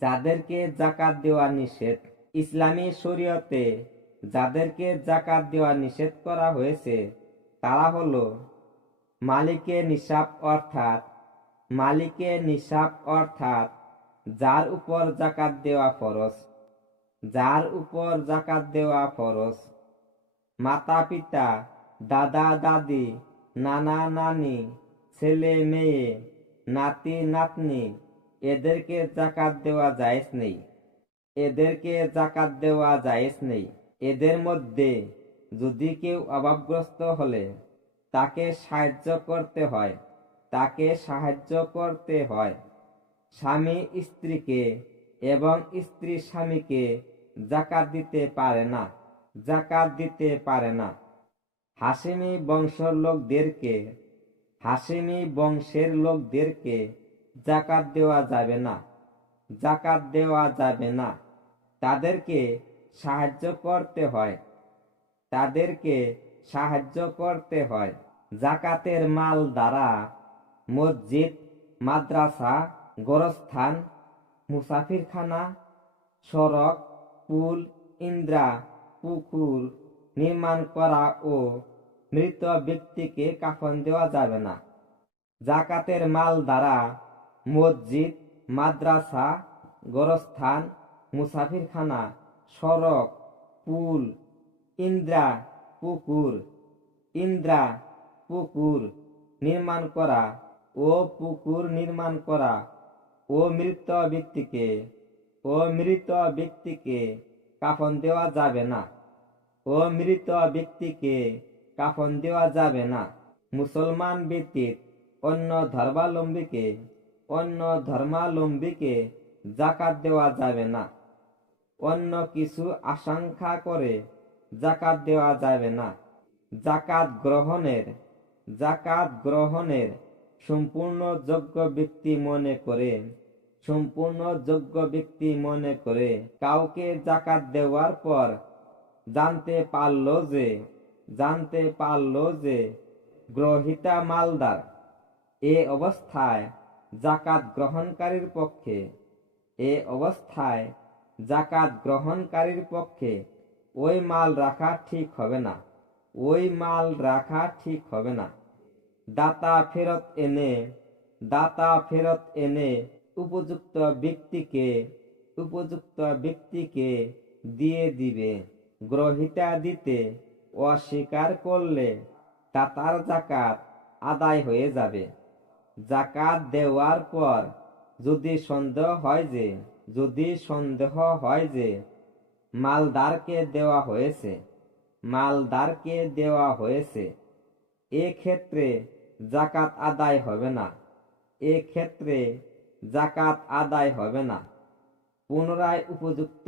যাদেরকে যাকাত দেওয়া নিষেধ। ইসলামী শরীয়তে যাদেরকে যাকাত দেওয়া নিষেধ করা হয়েছে তারা হলো মালিকে নিসাব অর্থাৎ যার উপর যাকাত দেওয়া ফরজ, মাতা পিতা, দাদা দাদি, নানা নানি, ছেলে মেয়ে, নাতি নাতনি, এদেরকে যাকাত দেওয়া জায়েজ নেই। এদের মধ্যে যদি কেউ অভাবগ্রস্ত হলে তাকে সাহায্য করতে হয়। স্বামী স্ত্রীকে এবং স্ত্রী স্বামীকে যাকাত দিতে পারে না। হাশেমি বংশের লোকদেরকে যাকাত দেওয়া যাবে না। তাদেরকে সাহায্য করতে হয়। যাকাতের মাল দ্বারা মসজিদ, মাদ্রাসা, গোরস্থান, মুসাফিরখানা, সড়ক, পুল, ইন্দ্রা, পুকুর নির্মাণ করা ও মৃত ব্যক্তিকে কাফন দেওয়া যাবে না। যাকাতের মাল দ্বারা মসজিদ, মাদ্রাসা, গোরস্থান, মুসাফিরখানা, সড়ক, পুল, ইন্দ্রা, পুকুর নির্মাণ করা ও মৃত ব্যক্তিকে কাফন দেওয়া যাবে না। মুসলমান ব্যতীত অন্য ধর্মাবলম্বীকে যাকাত দেওয়া যাবে না। অন্য কিছু আশঙ্কা করে যাকাত দেওয়া যাবে না। যাকাত গ্রহণের সম্পূর্ণ যোগ্য ব্যক্তি মনে করে কাউকে যাকাত দেওয়ার পর জানতে পারল যে গ্রহীতা মালদার, এ অবস্থায় যাকাত গ্রহণকারীর পক্ষে ওই মাল রাখা ঠিক হবে না। দাতা ফেরত এনে উপযুক্ত ব্যক্তিকে দিয়ে দিবে। গ্রহীতা দিতে অস্বীকার করলে দাতার যাকাত আদায় হয়ে যাবে। যাকাত দেওয়ার পর যদি সন্দেহ হয় যে মালদারকে দেওয়া হয়েছে, এক্ষেত্রে যাকাত আদায় হবে না। পুনরায় উপযুক্ত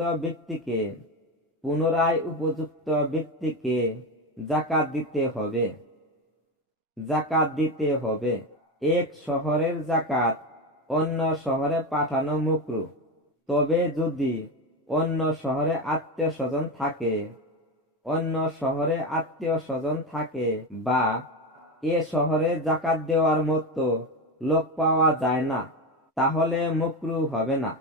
ব্যক্তিকে যাকাত দিতে হবে। এক শহরের যাকাত অন্য শহরে পাঠানো মাকরুহ। তবে যদি অন্য শহরে আত্মীয় স্বজন থাকে বা এ শহরে যাকাত দেওয়ার মতো লোক পাওয়া যায় না, তাহলে মাকরুহ হবে না।